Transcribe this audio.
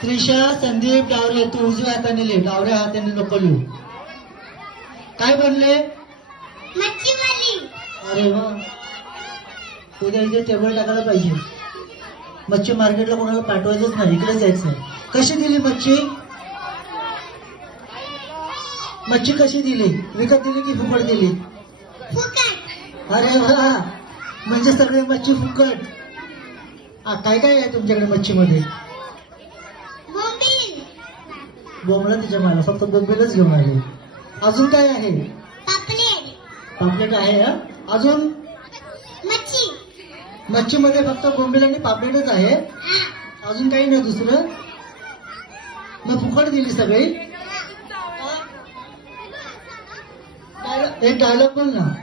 त्रिशा संदीप डावरे तू उजव्या हाताने लिह. डावऱ्या हाताने नको लिहू. काय बनले अरे वा. उद्या इथे टेबल टाकायला पाहिजे. मच्छी मार्केटला कोणाला पाठवायचंच नाही. इकडे जायचं कशी दिली मच्छी? मच्छी कशी दिली? विकत दिली की फुकट दिली? अरे वा. म्हणजे सगळे मच्छी फुकट. आ, काय काय आहे तुमच्याकडे मच्छीमध्ये बोंबील बोंबला तिच्या मला फक्त बोंबीलच घेऊन आले. अजून काय आहे? पापलेट. आहे अजून? मच्छी. मच्छीमध्ये फक्त बोंबील आणि पापलेटच आहे. हा. अजून काही नाही दुसरं? मग फुकट दिली सगळी? एक डायलॉग बोल ना.